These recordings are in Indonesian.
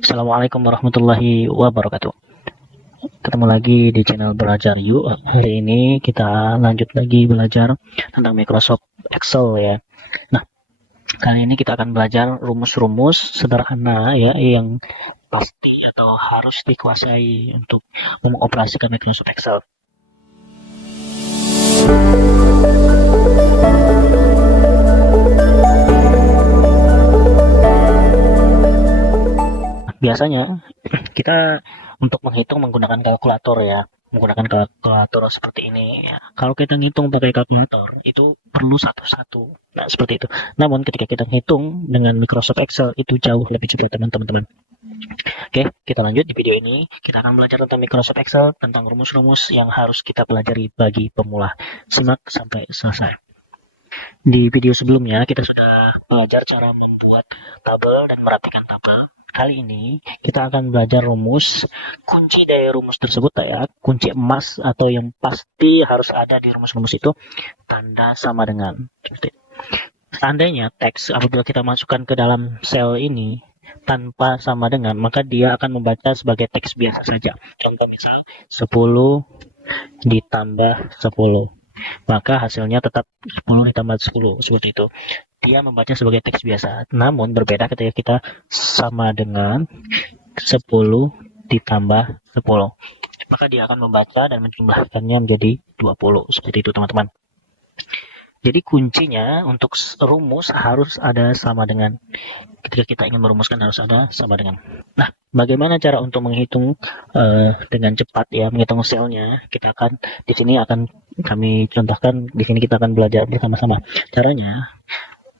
Assalamualaikum warahmatullahi wabarakatuh. Ketemu lagi di channel Belajar Yuk. Hari ini kita lanjut lagi belajar tentang Microsoft Excel ya. Nah, kali ini kita akan belajar rumus-rumus sederhana ya yang pasti atau harus dikuasai untuk mengoperasikan Microsoft Excel. Biasanya kita untuk menghitung menggunakan kalkulator ya, menggunakan kalkulator seperti ini ya. Kalau kita ngitung pakai kalkulator itu perlu satu-satu, nah seperti itu. Namun ketika kita ngitung dengan Microsoft Excel itu jauh lebih cepat teman-teman. Oke, kita lanjut di video ini. Kita akan belajar tentang Microsoft Excel, tentang rumus-rumus yang harus kita pelajari bagi pemula. Simak sampai selesai. Di video sebelumnya kita sudah belajar cara membuat tabel dan merapikan tabel. Kali ini kita akan belajar rumus. Kunci dari rumus tersebut ya, kunci emas atau yang pasti harus ada di rumus-rumus itu tanda sama dengan. Seandainya teks apabila kita masukkan ke dalam sel ini tanpa sama dengan, maka dia akan membaca sebagai teks biasa saja. Contoh misal 10 ditambah 10. Maka hasilnya tetap 10 ditambah 10 seperti itu. Dia membaca sebagai teks biasa. Namun berbeda ketika kita sama dengan 10 ditambah 10. Maka dia akan membaca dan menjumlahkannya menjadi 20. Seperti itu teman-teman. Jadi kuncinya untuk rumus harus ada sama dengan. Ketika kita ingin merumuskan harus ada sama dengan. Nah, bagaimana cara untuk menghitung dengan cepat ya, menghitung selnya? Kita akan di sini akan kami contohkan, di sini kita akan belajar bersama-sama. Caranya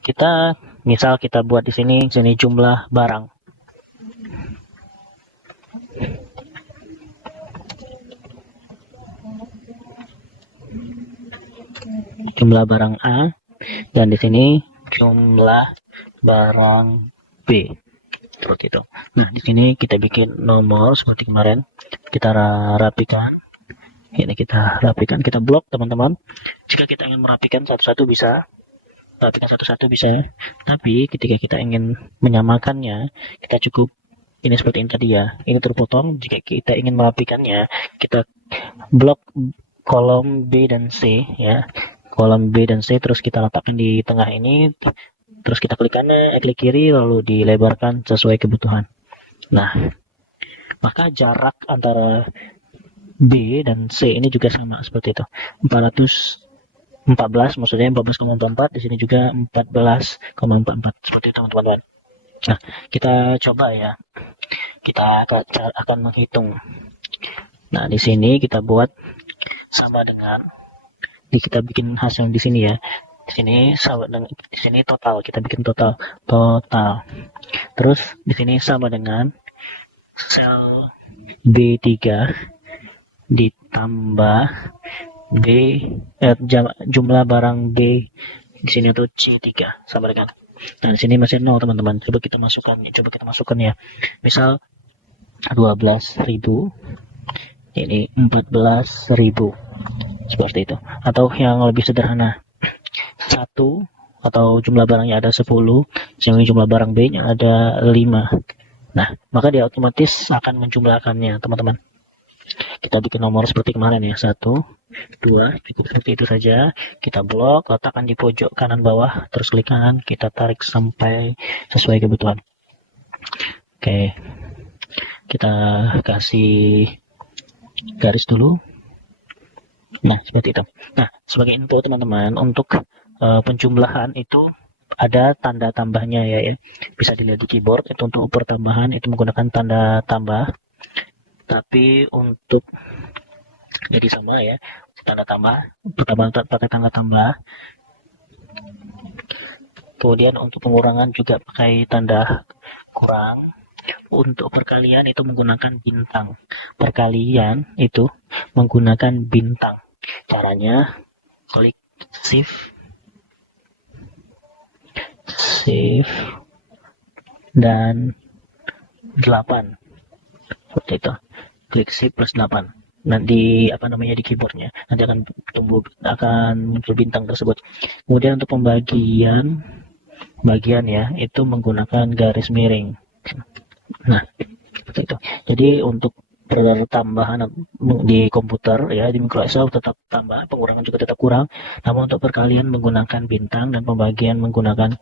kita misal kita buat di sini jumlah barang. Jumlah barang A dan di sini jumlah barang B. Seperti itu. Nah, di sini kita bikin nomor seperti kemarin. Kita rapikan. Ini kita rapikan, kita blok teman-teman. Jika kita ingin merapikan satu-satu bisa. Rapikan satu-satu bisa. Tapi ketika kita ingin menyamakannya, kita cukup ini seperti ini tadi ya. Ini terpotong. Jika kita ingin merapikannya, kita blok kolom B dan C ya. Kolom B dan C terus kita letakkan di tengah ini, terus kita klik kanan, klik kiri, lalu dilebarkan sesuai kebutuhan. Nah, maka jarak antara B dan C ini juga sama seperti itu. 414 maksudnya 14,44, di sini juga 14,44 seperti itu teman-teman. Nah, kita coba ya. Kita akan menghitung. Nah, di sini kita buat sama dengan, kita bikin hasil di sini ya. Di sini sama dengan, di sini total, kita bikin total. Terus di sini sama dengan sel B3 ditambah B jumlah barang B di sini tuh C3 sama dengan. Nah, di sini masih 0 teman-teman. Coba kita masukkan ya. Misal 12.000 ini 14.000. Seperti itu. Atau yang lebih sederhana, 1 atau jumlah barangnya ada 10, sehingga jumlah barang B-nya ada 5. Nah, maka dia otomatis akan menjumlahkannya, teman-teman. Kita bikin nomor seperti kemarin ya, 1, 2, cukup seperti itu saja. Kita blok, letakkan di pojok kanan bawah, terus klik kanan, kita tarik sampai sesuai kebutuhan. Oke, kita kasih garis dulu. Nah, seperti itu. Nah, sebagai info teman-teman, untuk penjumlahan itu ada tanda tambahnya ya. Bisa dilihat di keyboard, itu untuk pertambahan itu menggunakan tanda tambah. Tapi untuk jadi sama ya, tanda tambah, pertama pakai tanda tambah. Kemudian untuk pengurangan juga pakai tanda kurang. Untuk perkalian itu menggunakan bintang. Perkalian itu menggunakan bintang. Caranya klik shift dan 8 seperti itu. Klik shift plus 8. Nanti di keyboardnya nanti akan muncul bintang tersebut. Kemudian untuk pembagian ya itu menggunakan garis miring. Nah, Jadi untuk pertambahan di komputer ya, di Microsoft tetap tambah, pengurangan juga tetap kurang, namun untuk perkalian menggunakan bintang dan pembagian menggunakan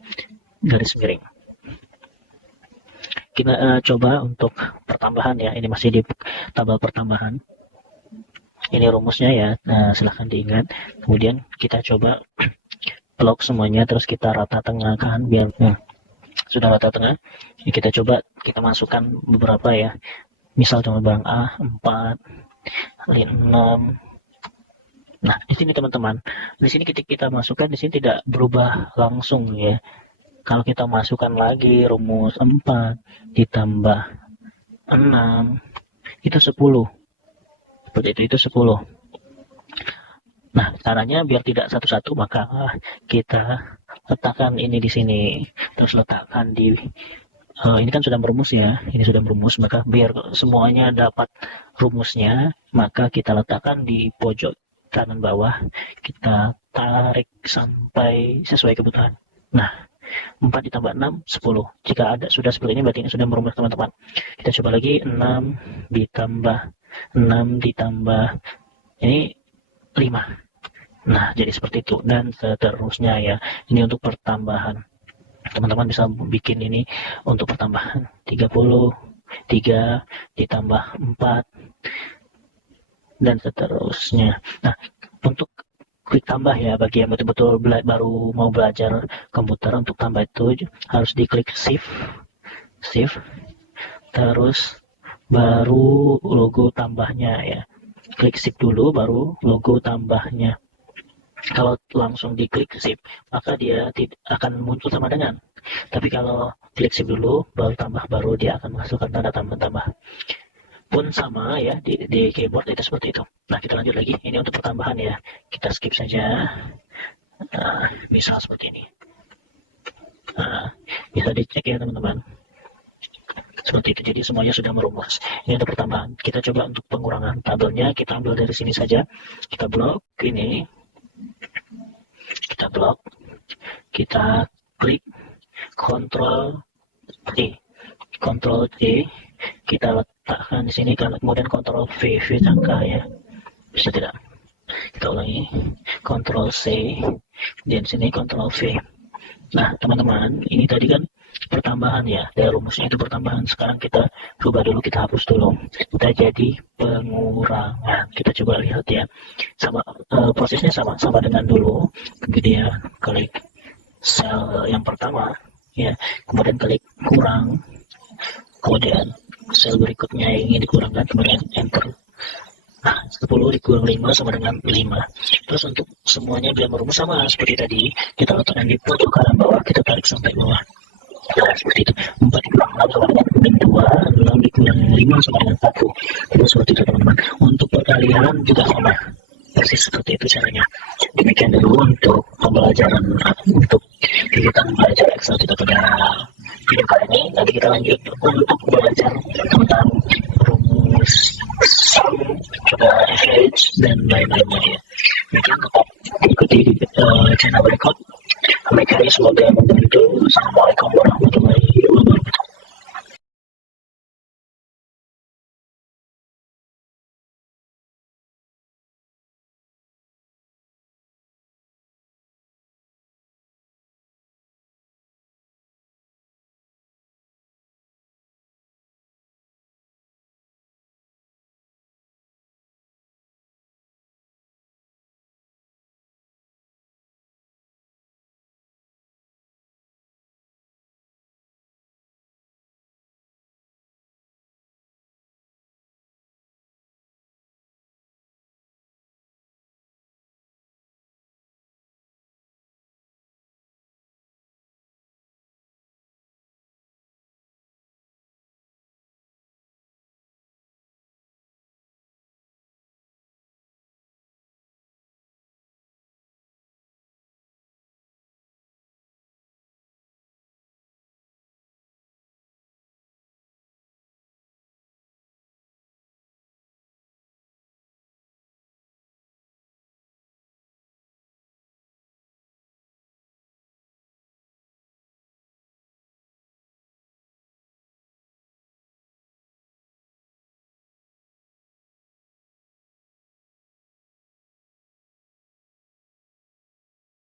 garis miring. Kita coba untuk pertambahan ya, ini masih di tabel pertambahan. Ini rumusnya ya, silahkan diingat. Kemudian kita coba blok semuanya, terus kita rata tengahkan biar sudah rata tengah. Kita coba kita masukkan beberapa ya. Misal contoh barang A 4, 6. Nah, di sini teman-teman, di sini ketika kita masukkan, di sini tidak berubah langsung ya. Kalau kita masukkan lagi rumus 4 ditambah 6 itu 10. Seperti itu 10. Nah, caranya biar tidak satu-satu, maka kita letakkan ini di sini, terus letakkan di ini kan sudah merumus ya, ini sudah merumus, maka biar semuanya dapat rumusnya, maka kita letakkan di pojok kanan bawah, kita tarik sampai sesuai kebutuhan. Nah, 4 ditambah 6, 10. Jika ada sudah seperti ini, berarti ini sudah merumus teman-teman. Kita coba lagi, 6 ditambah 6 ditambah ini 5. Nah, jadi seperti itu dan seterusnya ya. Ini untuk pertambahan. Teman-teman bisa bikin ini untuk pertambahan 33 ditambah 4 dan seterusnya. Nah, untuk klik tambah ya, bagi yang betul-betul baru mau belajar komputer, untuk tambah itu harus diklik shift, terus baru logo tambahnya ya. Klik shift dulu baru logo tambahnya. Kalau langsung diklik shift, maka dia tidak akan muncul sama dengan. Tapi kalau klik shift dulu baru tambah, baru dia akan masukkan tanda tambah. Pun sama ya, di keyboard itu seperti itu. Nah, kita lanjut lagi. Ini untuk pertambahan ya. Kita skip saja. Misal seperti ini. Bisa dicek ya teman-teman. Seperti itu. Jadi semuanya sudah merumus. Ini untuk pertambahan. Kita coba untuk pengurangan tabelnya. Kita ambil dari sini saja. Kita blok ini. Kita blok. Kita klik Ctrl C. Kita letakkan di sini, kemudian Ctrl V jangka ya. Bisa tidak? Kita ulangi. Ctrl C. Dan sini Ctrl V. Nah, teman-teman, ini tadi kan pertambahan ya, dari rumusnya itu pertambahan. Sekarang kita coba dulu, kita hapus dulu, kita jadi pengurangan. Kita coba lihat ya, sama prosesnya sama dengan dulu. Kemudian klik sel yang pertama ya, kemudian klik kurang, kemudian sel berikutnya yang ingin dikurangkan, kemudian enter. Nah, 10 dikurang 5 sama dengan 5. Terus untuk semuanya biar merumus sama seperti tadi, kita letakkan di pojok kanan bawah, kita tarik sampai bawah. Nah, seperti itu. 4 dikurang 6 sama dengan 2, 6 dikurang 5 sama dengan 1. Terus seperti itu teman-teman. Untuk perkalian juga sama, persis seperti itu caranya. Demikian dulu untuk pembelajaran, untuk kegiatan belajar Excel kita pada video kali ini. Nanti kita lanjut untuk belajar tentang rumus sum, juga average dan lain-lainnya ya. Mungkin tetap ikuti di channel berikut. Semoga membantu. Assalamualaikum warahmatullahi wabarakatuh.